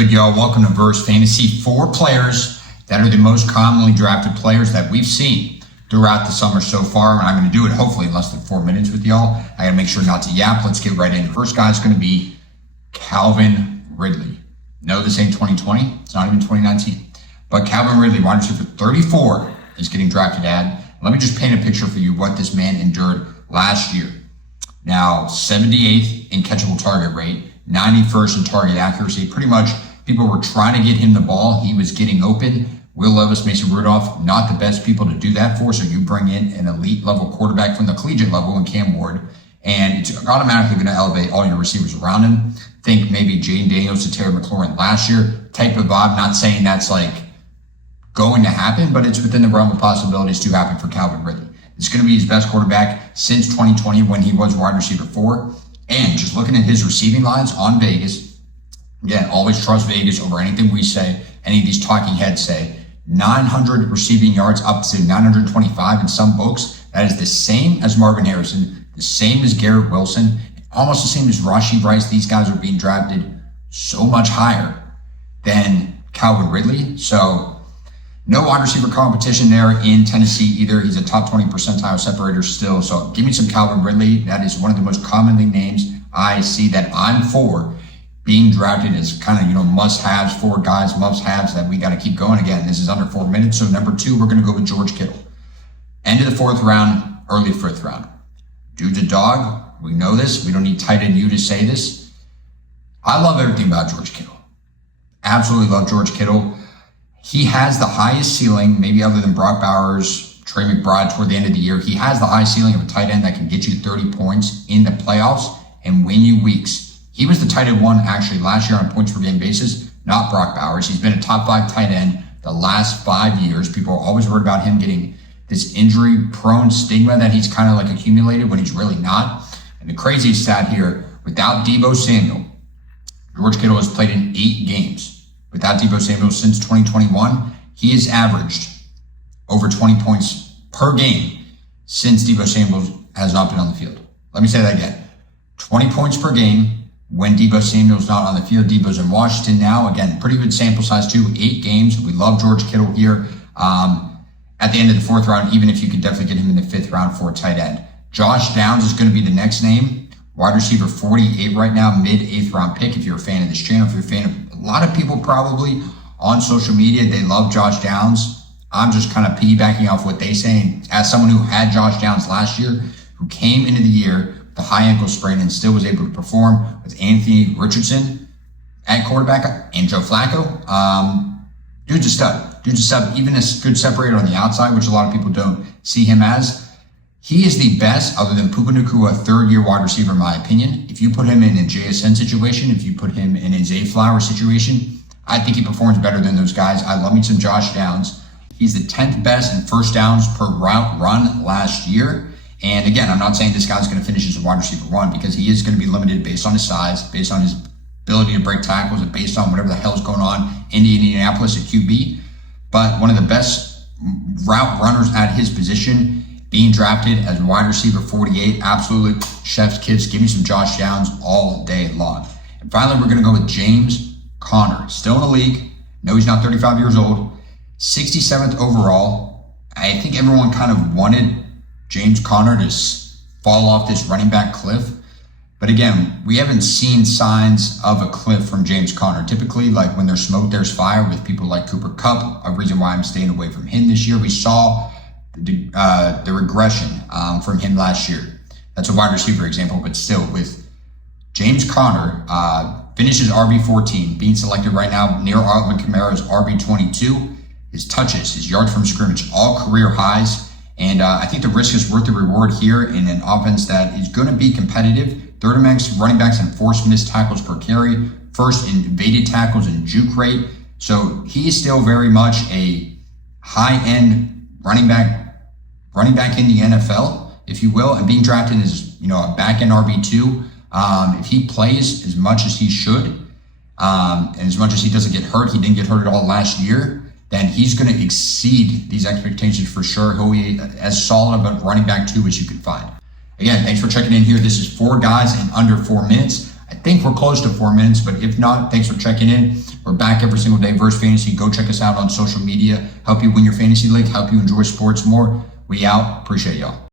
Good, y'all. Welcome to Verse Fantasy. 4 players that are the most commonly drafted players that we've seen throughout the summer so far. And I'm going to do it hopefully in less than 4 minutes with y'all. I got to make sure not to yap. Let's get right in. The first guy is going to be Calvin Ridley. No, this ain't 2020. It's not even 2019. But Calvin Ridley, wide receiver 34, is getting drafted at. Let me just paint a picture for you what this man endured last year. Now, 78th in catchable target rate, 91st in target accuracy. Pretty much people were trying to get him the ball. He was getting open. Will Levis, Mason Rudolph, not the best people to do that for. So you bring in an elite level quarterback from the collegiate level in Cam Ward, and it's automatically going to elevate all your receivers around him. Think maybe Jaden Daniels to Terry McLaurin last year type of vibe. Not saying that's like going to happen, but it's within the realm of possibilities to happen for Calvin Ridley. It's going to be his best quarterback since 2020 when he was wide receiver 4. And just looking at his receiving lines on Vegas, again, always trust Vegas over anything we say, any of these talking heads say. 900 receiving yards up to 925 in some books. That is the same as Marvin Harrison, the same as Garrett Wilson, almost the same as Rashee Rice. These guys are being drafted so much higher than Calvin Ridley. So no wide receiver competition there in Tennessee either. He's a top 20 percentile separator still. So give me some Calvin Ridley. That is one of the most commonly names I see that I'm for being drafted as kind of, must-haves, 4 guys, must-haves that we got to keep going. Again, this is under 4 minutes. So number 2, we're going to go with George Kittle. End of the 4th round, early 5th round. Dude's a dog. We know this. We don't need tight end you to say this. I love everything about George Kittle. Absolutely love George Kittle. He has the highest ceiling, maybe other than Brock Bowers, Trey McBride toward the end of the year. He has the high ceiling of a tight end that can get you 30 points in the playoffs and win you weeks. He was the tight end 1 actually last year on a points per game basis, not Brock Bowers. He's been a top 5 tight end the last 5 years. People are always worried about him getting this injury-prone stigma that he's kind of like accumulated when he's really not. And the craziest stat here, without Deebo Samuel, George Kittle has played in 8 games. Without Deebo Samuel since 2021, he has averaged over 20 points per game since Deebo Samuel has not been on the field. Let me say that again. 20 points per game when Deebo Samuel's not on the field. Deebo's in Washington now. Again, pretty good sample size too, 8 games. We love George Kittle here. At the end of the 4th round, even if you could definitely get him in the 5th round for a tight end. Josh Downs is going to be the next name. Wide receiver 48 right now, mid 8th round pick. If you're a fan of this channel, if you're a fan of a lot of people probably on social media, they love Josh Downs. I'm just kind of piggybacking off what they say. And as someone who had Josh Downs last year, who came into the year with a high ankle sprain and still was able to perform with Anthony Richardson at quarterback and Joe Flacco, dude's a stud. Dude's a stud. Even a good separator on the outside, which a lot of people don't see him as. He is the best, other than Puka Nacua, 3rd-year wide receiver, in my opinion. If you put him in a JSN situation, if you put him in a Zay Flowers situation, I think he performs better than those guys. I love me some Josh Downs. He's the 10th best in first downs per route run last year. And again, I'm not saying this guy's going to finish as a wide receiver 1 because he is going to be limited based on his size, based on his ability to break tackles, and based on whatever the hell's going on in Indianapolis at QB. But one of the best route runners at his position, being drafted as wide receiver 48, absolute chef's kiss. Give me some Josh Downs all day long. And finally, we're going to go with James Conner. Still in the league. No, he's not 35 years old. 67th overall. I think everyone kind of wanted James Conner to fall off this running back cliff. But again, we haven't seen signs of a cliff from James Conner. Typically, like when there's smoke, there's fire with people like Cooper Kupp. A reason why I'm staying away from him this year. We saw the regression from him last year. That's a wide receiver example, but still with James Conner, finishes RB14, being selected right now near Alvin Kamara's RB22. His touches, his yards from scrimmage, all career highs. And I think the risk is worth the reward here in an offense that is going to be competitive. 3rd amongst running backs in forced missed tackles per carry, 1st in evaded tackles and juke rate. So he is still very much a high-end running back in the NFL, if you will, and being drafted as a back-end RB2. If he plays as much as he should, and as much as he doesn't get hurt, he didn't get hurt at all last year, then he's going to exceed these expectations for sure. He'll be as solid of a running back 2 as you could find. Again, thanks for checking in here. This is 4 guys in under 4 minutes. I think we're close to 4 minutes, but if not, thanks for checking in. We're back every single day. Verse Fantasy. Go check us out on social media. Help you win your fantasy league. Help you enjoy sports more. We out. Appreciate y'all.